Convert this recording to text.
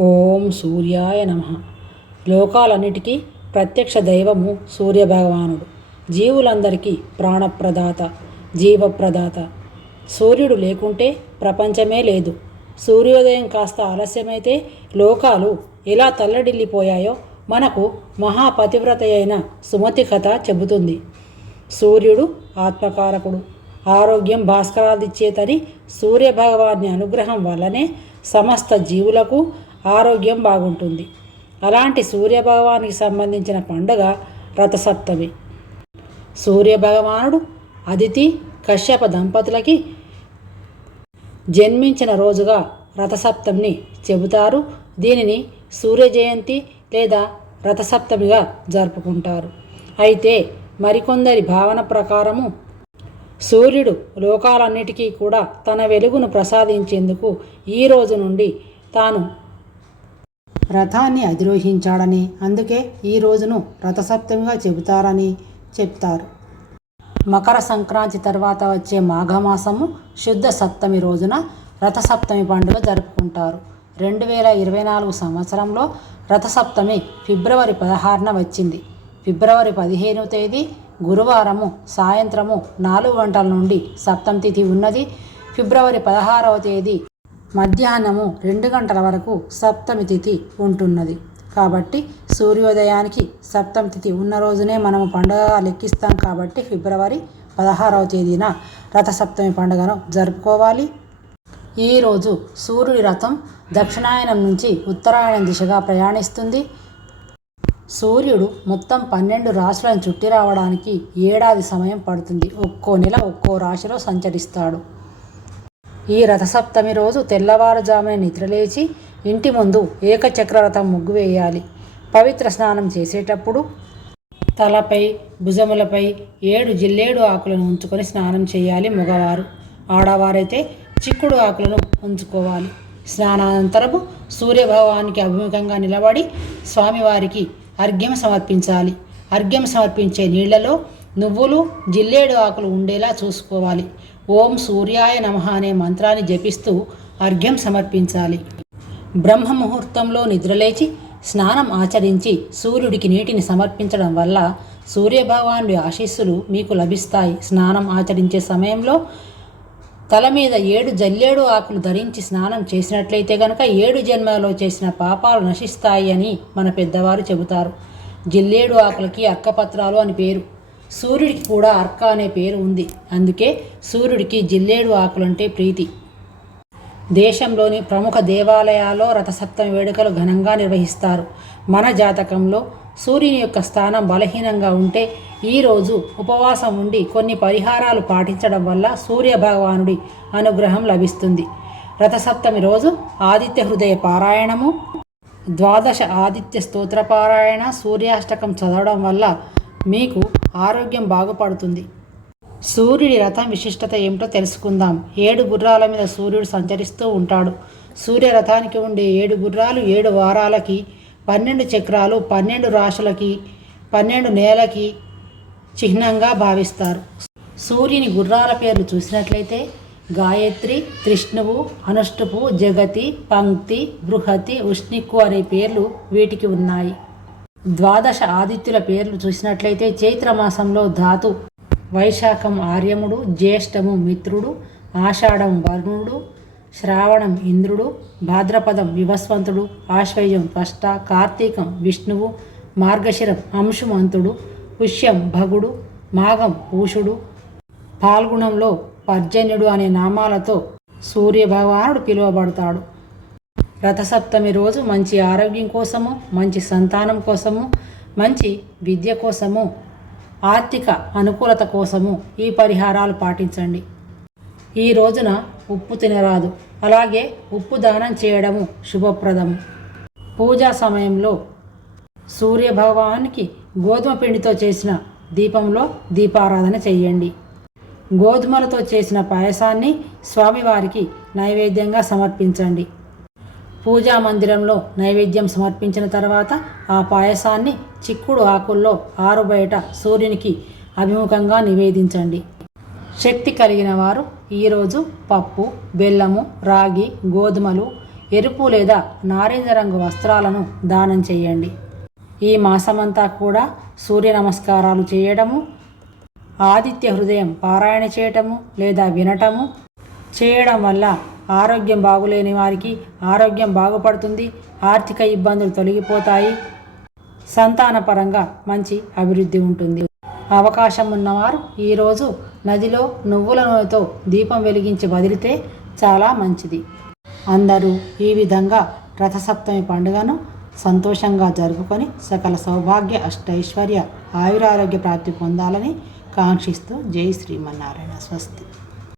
ఓం సూర్యాయ నమ. లోకాలన్నిటికీ ప్రత్యక్ష దైవము సూర్యభగవానుడు. జీవులందరికీ ప్రాణప్రదాత జీవప్రదాత. సూర్యుడు లేకుంటే ప్రపంచమే లేదు. సూర్యోదయం కాస్త ఆలస్యమైతే లోకాలు ఎలా తల్లడిల్లిపోయాయో మనకు మహాపతివ్రత అయిన సుమతి కథ చెబుతుంది. సూర్యుడు ఆత్మకారకుడు. ఆరోగ్యం భాస్కరాదిచ్చేతని సూర్యభగవాని అనుగ్రహం వల్లనే సమస్త జీవులకు ఆరోగ్యం బాగుంటుంది. అలాంటి సూర్యభగవానికి సంబంధించిన పండుగ రథసప్తమి. సూర్యభగవానుడు అదితి కశ్యప దంపతులకి జన్మించిన రోజుగా రథసప్తమిని చెబుతారు. దీనిని సూర్య జయంతి లేదా రథసప్తమిగా జరుపుకుంటారు. అయితే మరికొందరి భావన ప్రకారము సూర్యుడు లోకాలన్నిటికీ కూడా తన వెలుగును ప్రసాదించేందుకు ఈ రోజు నుండి తాను రథాన్ని అధిరోహించాడని అందుకే ఈ రోజును రథసప్తమిగా చెబుతారని చెప్తారు. మకర సంక్రాంతి తర్వాత వచ్చే మాఘమాసము శుద్ధ సప్తమి రోజున రథసప్తమి పండుగ జరుపుకుంటారు. రెండు వేల ఇరవై నాలుగు సంవత్సరంలో రథసప్తమి ఫిబ్రవరి పదహారున వచ్చింది. ఫిబ్రవరి పదిహేను తేదీ గురువారము సాయంత్రము నాలుగు గంటల నుండి సప్తమి తిథి ఉన్నది. ఫిబ్రవరి పదహారవ తేదీ మధ్యాహ్నము రెండు గంటల వరకు సప్తమి తిథి ఉంటున్నది. కాబట్టి సూర్యోదయానికి సప్తమి తిథి ఉన్న రోజునే మనము పండుగ లెక్కిస్తాం కాబట్టి ఫిబ్రవరి పదహారవ తేదీన రథసప్తమి పండుగను జరుపుకోవాలి. ఈరోజు సూర్యుడి రథం దక్షిణాయనం నుంచి ఉత్తరాయణం దిశగా ప్రయాణిస్తుంది. సూర్యుడు మొత్తం పన్నెండు రాశులను చుట్టి రావడానికి ఏడాది సమయం పడుతుంది. ఒక్కో నెల ఒక్కో రాశిలో సంచరిస్తాడు. ఈ రథసప్తమి రోజు తెల్లవారుజామున నిద్రలేచి ఇంటి ముందు ఏకచక్ర రథం ముగ్గు వేయాలి. పవిత్ర స్నానం చేసేటప్పుడు తలపై భుజములపై ఏడు జిల్లేడు ఆకులను ఉంచుకొని స్నానం చేయాలి మగవారు. ఆడవారైతే చిక్కుడు ఆకులను ఉంచుకోవాలి. స్నానానంతరము సూర్యభగవానికి అభిముఖంగా నిలబడి స్వామివారికి అర్ఘ్యం సమర్పించాలి. అర్ఘ్యం సమర్పించే నీళ్ళలో నువ్వులు జిల్లేడు ఆకులు ఉండేలా చూసుకోవాలి. ఓం సూర్యాయ నమ అనే మంత్రాన్ని జపిస్తూ అర్ఘ్యం సమర్పించాలి. బ్రహ్మ ముహూర్తంలో నిద్రలేచి స్నానం ఆచరించి సూర్యుడికి నీటిని సమర్పించడం వల్ల సూర్యభగవానుడి ఆశీస్సులు మీకు లభిస్తాయి. స్నానం ఆచరించే సమయంలో తల మీద ఏడు జల్లేడు ఆకులు ధరించి స్నానం చేసినట్లయితే గనక ఏడు జన్మలో చేసిన పాపాలు నశిస్తాయి అని మన పెద్దవారు చెబుతారు. జల్లేడు ఆకులకి అక్కపత్రాలు అని పేరు. సూర్యుడికి కూడా అర్క అనే పేరు ఉంది. అందుకే సూర్యుడికి జిల్లేడు ఆకులంటే ప్రీతి. దేశంలోని ప్రముఖ దేవాలయాల్లో రథసప్తమి వేడుకలు ఘనంగా నిర్వహిస్తారు. మన జాతకంలో సూర్యుని యొక్క స్థానం బలహీనంగా ఉంటే ఈరోజు ఉపవాసం ఉండి కొన్ని పరిహారాలు పాటించడం వల్ల సూర్య భగవానుడి అనుగ్రహం లభిస్తుంది. రథసప్తమి రోజు ఆదిత్య హృదయ పారాయణము ద్వాదశ ఆదిత్య స్తోత్ర పారాయణ సూర్యాష్టకం చదవడం వల్ల మీకు ఆరోగ్యం బాగుపడుతుంది. సూర్యుడి రథం విశిష్టత ఏమిటో తెలుసుకుందాం. ఏడు గుర్రాల మీద సూర్యుడు సంచరిస్తూ ఉంటాడు. సూర్య రథానికి ఉండే ఏడు గుర్రాలు ఏడు వారాలకి పన్నెండు చక్రాలు పన్నెండు రాశులకి పన్నెండు నేలకి చిహ్నంగా భావిస్తారు. సూర్యుని గుర్రాల పేర్లు చూసినట్లయితే గాయత్రి త్రిష్ణువు అనుష్టుపు జగతి పంక్తి బృహతి ఉష్ణిక్కు అనే పేర్లు వీటికి ఉన్నాయి. ద్వాదశ ఆదిత్యుల పేర్లు చూసినట్లయితే చైత్రమాసంలో ధాతు వైశాఖం ఆర్యముడు జ్యేష్ఠము మిత్రుడు ఆషాఢం వరుణుడు శ్రావణం ఇంద్రుడు భాద్రపదం వివస్వంతుడు ఆశ్వయుజం త్వష్ట కార్తీకం విష్ణువు మార్గశిరం అంశుమంతుడు పుష్యం భగుడు మాఘం పూషుడు పాల్గుణంలో పర్జన్యుడు అనే నామాలతో సూర్యభగవానుడు పిలువబడతాడు. రథసప్తమి రోజు మంచి ఆరోగ్యం కోసము మంచి సంతానం కోసము మంచి విద్య కోసము ఆర్థిక అనుకూలత కోసము ఈ పరిహారాలు పాటించండి. ఈ రోజున ఉప్పు తినరాదు. అలాగే ఉప్పు దానం చేయడము శుభప్రదము. పూజా సమయంలో సూర్యభగవానికి గోధుమ పిండితో చేసిన దీపంలో దీపారాధన చేయండి. గోధుమలతో చేసిన పాయసాన్ని స్వామివారికి నైవేద్యంగా సమర్పించండి. పూజా మందిరంలో నైవేద్యం సమర్పించిన తర్వాత ఆ పాయసాన్ని చిక్కుడు ఆకుల్లో ఆరు బయట సూర్యునికి అభిముఖంగా నివేదించండి. శక్తి కలిగిన వారు ఈరోజు పప్పు బెల్లము రాగి గోధుమలు ఎరుపు లేదా నారింజ రంగు వస్త్రాలను దానం చేయండి. ఈ మాసమంతా కూడా సూర్య నమస్కారాలు చేయడము ఆదిత్య హృదయం పారాయణ చేయటము లేదా వినటము చేయడం వల్ల ఆరోగ్యం బాగులేని వారికి ఆరోగ్యం బాగుపడుతుంది ఆర్థిక ఇబ్బందులు తొలగిపోతాయి. సంతానపరంగా మంచి అభివృద్ధి ఉంటుంది. అవకాశం ఉన్నవారు ఈరోజు నదిలో నువ్వుల నూనెతో దీపం వెలిగించి వదిలితే చాలా మంచిది. అందరూ ఈ విధంగా రథసప్తమి పండుగను సంతోషంగా జరుపుకొని సకల సౌభాగ్య అష్టైశ్వర్య ఆయురారోగ్య ప్రాప్తి పొందాలని కాంక్షిస్తూ జై శ్రీమన్నారాయణ స్వస్తి.